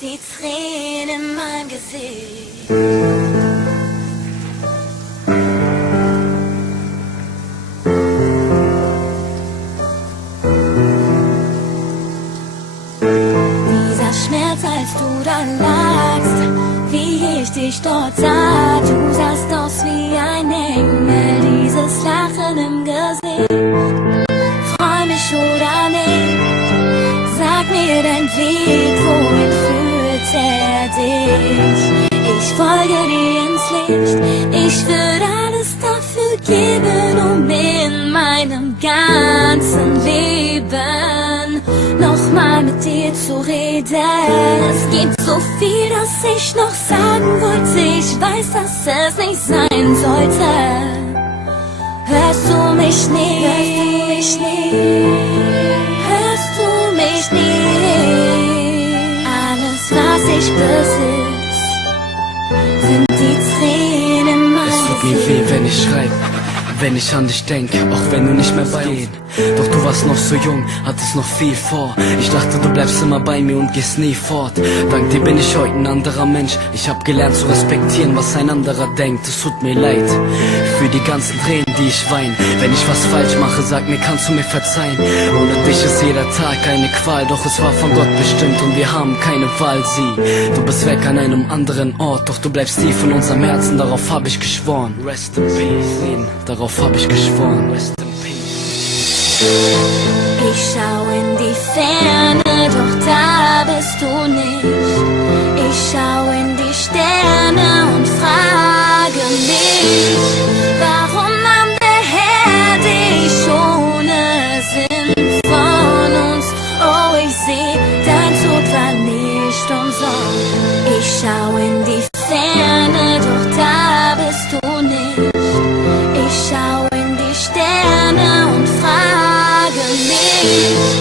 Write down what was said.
die Tränen in meinem Gesicht. Dieser Schmerz, als du da lagst, wie ich dich dort sah, du sahst aus wie ein Engel, dieses Lachen im Gesicht. Freu mich oder nicht, sag mir dein Weg, wohin führt er dich? Ich folge dir ins Licht, ich würde alles dafür geben, um in meinem ganzen Leben nochmal mit dir zu reden. Es gibt so viel, das ich noch sagen wollte, ich weiß, dass es nicht sein sollte. Hörst du mich nicht? Hörst du mich nicht? Alles, was ich besitz, sind die Tränen in meinem Gesicht. Es tut mir weh, wenn ich schreib, wenn ich an dich denk, auch wenn du nicht mehr bei mir. Doch du warst noch so jung, hattest noch viel vor. Ich dachte, du bleibst immer bei mir und gehst nie fort. Dank dir bin ich heute ein anderer Mensch. Ich hab gelernt zu respektieren, was ein anderer denkt. Es tut mir leid für die ganzen Tränen, die ich wein. Wenn ich was falsch mache, sag mir, kannst du mir verzeihen? Ohne dich ist jeder Tag eine Qual, doch es war von Gott bestimmt und wir haben keine Wahl. Sieh, du bist weg an einem anderen Ort, doch du bleibst tief in unserem Herzen, darauf hab ich geschworen. Rest in peace, darauf hab ich geschworen. Rest in peace. Ich schau in die Ferne, doch da bist du nicht. Ich schau in die Sterne und frage mich, warum nahm der Herr dich ohne Sinn von uns? Oh, ich seh, dein Tod war nicht umsonst. Ich schau in die Ferne, doch da bist du nicht. Ich schau in die Sterne und frage mich,